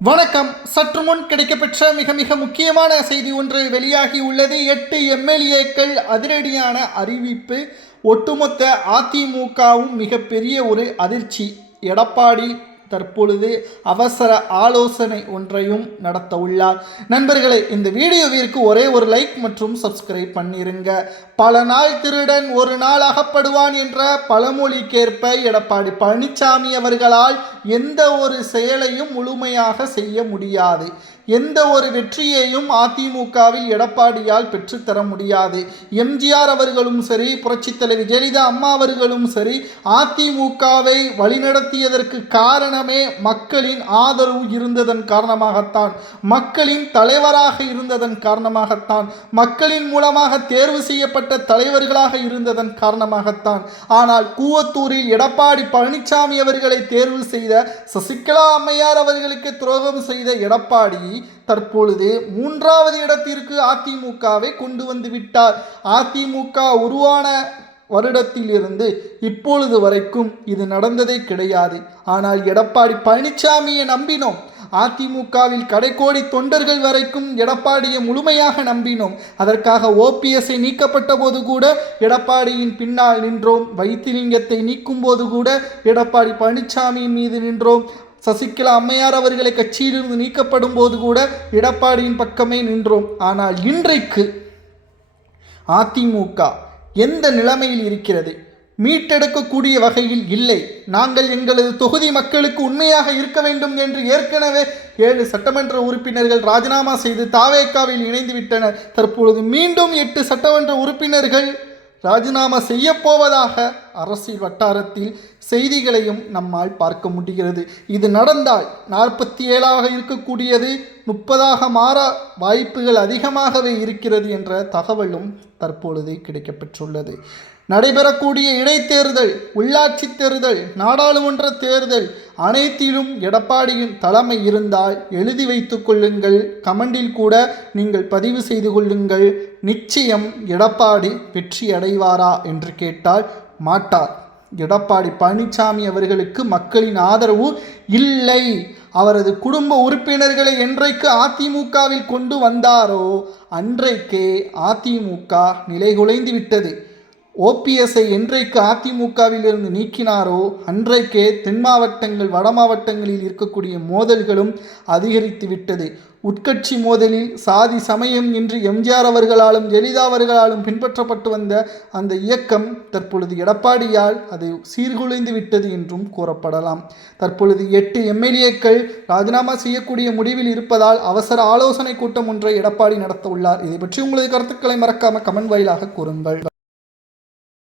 வணக்கம். சற்று முன் கிடைக்கப்பெற்ற மிக மிக முக்கியமான செய்தி ஒன்று வெளியாகி உள்ளது. 8 எம்எல்ஏக்கள் அதிரடியான அறிவிப்பு. ஒட்டுமொத்த அதிமுகவும் மிகப்பெரிய ஒரு அதிர்ச்சி. எடப்பாடி தற்பொழுது அவசர ஆலோசனை ஒன்றையும் நடத்த உள்ளார். நண்பர்களே, இந்த வீடியோவிற்கு ஒரே ஒரு லைக் மற்றும் சப்ஸ்கிரைப் பண்ணிருங்க. பல நாள் திருடன் ஒரு நாள் அகப்படுவான் என்ற பழமொழிக்கேற்ப எடப்பாடி பழனிசாமி அவர்களால் எந்த ஒரு செயலையும் முழுமையாக செய்ய முடியாது. எந்த ஒரு வெற்றியையும் அதிமுகவில் எடப்பாடியால் பெற்றுத்தர முடியாது. எம்ஜிஆர் அவர்களும் சரி, புரட்சித் தலைவி ஜெயலலிதா அம்மா அவர்களும் சரி, அதிமுகவை வழிநடத்தியதற்கு காரணமே மக்களின் ஆதரவு இருந்ததன் காரணமாகத்தான், மக்களின் தலைவராக இருந்ததன் காரணமாகத்தான், மக்களின் மூலமாக தேர்வு செய்யப்பட்ட தலைவர்களாக இருந்ததன் காரணமாகத்தான். ஆனால் கூவத்தூரில் எடப்பாடி பழனிசாமி அவர்களை தேர்வு செய்த சசிகலா அம்மையார் அவர்களுக்கு துரோகம் செய்த எடப்பாடி தற்பொழுது 3வது இடத்திற்கு அதிமுகவை கொண்டு வந்து விட்டார். அதிமுக உருவான வருடத்திலிருந்து இப்பொழுது வரைக்கும் இது நடந்ததே கிடையாது. ஆனால் எடப்பாடி பழனிசாமியை நம்பினோம். அதிமுகவில் கடைக்கோடி தொண்டர்கள் வரைக்கும் எடப்பாடியை முழுமையாக நம்பினோம். அதற்காக ஓபிஎஸ்ஐ நீக்கப்பட்ட போது கூட எடப்பாடியின் பின்னால் நின்றோம். வைத்திலிங்கத்தை நீக்கும் போது கூட எடப்பாடி பழனிசாமியின் மீது நின்றோம். சசிகலா அம்மையார் அவர்களை கட்சியிலிருந்து நீக்கப்படும் போது கூட எடப்பாடியின் பக்கமே நின்றோம். ஆனால் இன்றைக்கு அதிமுக எந்த நிலைமையில் இருக்கிறது? மீட்டெடுக்கக்கூடிய வகையில் இல்லை. நாங்கள் எங்களது தொகுதி மக்களுக்கு உண்மையாக இருக்க வேண்டும் என்று ஏற்கனவே 7 சட்டமன்ற உறுப்பினர்கள் ராஜினாமா செய்து தாவேக்காவில் இணைந்து விட்டனர். தற்பொழுது மீண்டும் 8 சட்டமன்ற உறுப்பினர்கள் ராஜினாமா செய்யப்போவதாக அரசியல் வட்டாரத்தில் செய்திகளையும் நம்மால் பார்க்க முடிகிறது. இது நடந்தால் 47ஆக இருக்கக்கூடியது 30ஆக மாற வாய்ப்புகள் அதிகமாகவே இருக்கிறது என்ற தகவலும் தற்பொழுது கிடைக்கப்பெற்றுள்ளது. நடைபெறக்கூடிய இடைத்தேர்தல், உள்ளாட்சி தேர்தல், நாடாளுமன்ற தேர்தல் அனைத்திலும் எடப்பாடியின் தலைமை இருந்தால் எழுதி வைத்து கொள்ளுங்கள். கமெண்டில் கூட நீங்கள் பதிவு செய்து கொள்ளுங்கள். நிச்சயம் எடப்பாடி வெற்றி அடைவாரா என்று கேட்டால் மாட்டார். எடப்பாடி பழனிசாமி அவர்களுக்கு மக்களின் ஆதரவு இல்லை. அவரது குடும்ப உறுப்பினர்களை என்றைக்கு அதிமுகவில் கொண்டு வந்தாரோ அன்றைக்கே அதிமுக நிலைகுலைந்து விட்டது. ஓபிஎஸ்ஐ என்றைக்கு அதிமுகவிலிருந்து நீக்கினாரோ அன்றைக்கே தென் மாவட்டங்கள் வட மாவட்டங்களில் இருக்கக்கூடிய மோதல்களும் அதிகரித்து விட்டது. உட்கட்சி மோதலில் சாதி சமயம் என்று எம்ஜிஆர் அவர்களாலும் ஜெயலலிதா அவர்களாலும் பின்பற்றப்பட்டு வந்த அந்த இயக்கம் தற்பொழுது எடப்பாடியால் அது சீர்குலைந்து விட்டது என்றும் கூறப்படலாம். தற்பொழுது 8 எம்எல்ஏக்கள் ராஜினாமா செய்யக்கூடிய முடிவில் இருப்பதால் அவசர ஆலோசனை கூட்டம் ஒன்றை எடப்பாடி நடத்த உள்ளார். இதை பற்றி உங்களது கருத்துக்களை மறக்காம கமெண்ட் வாயிலாக கூறுங்கள்.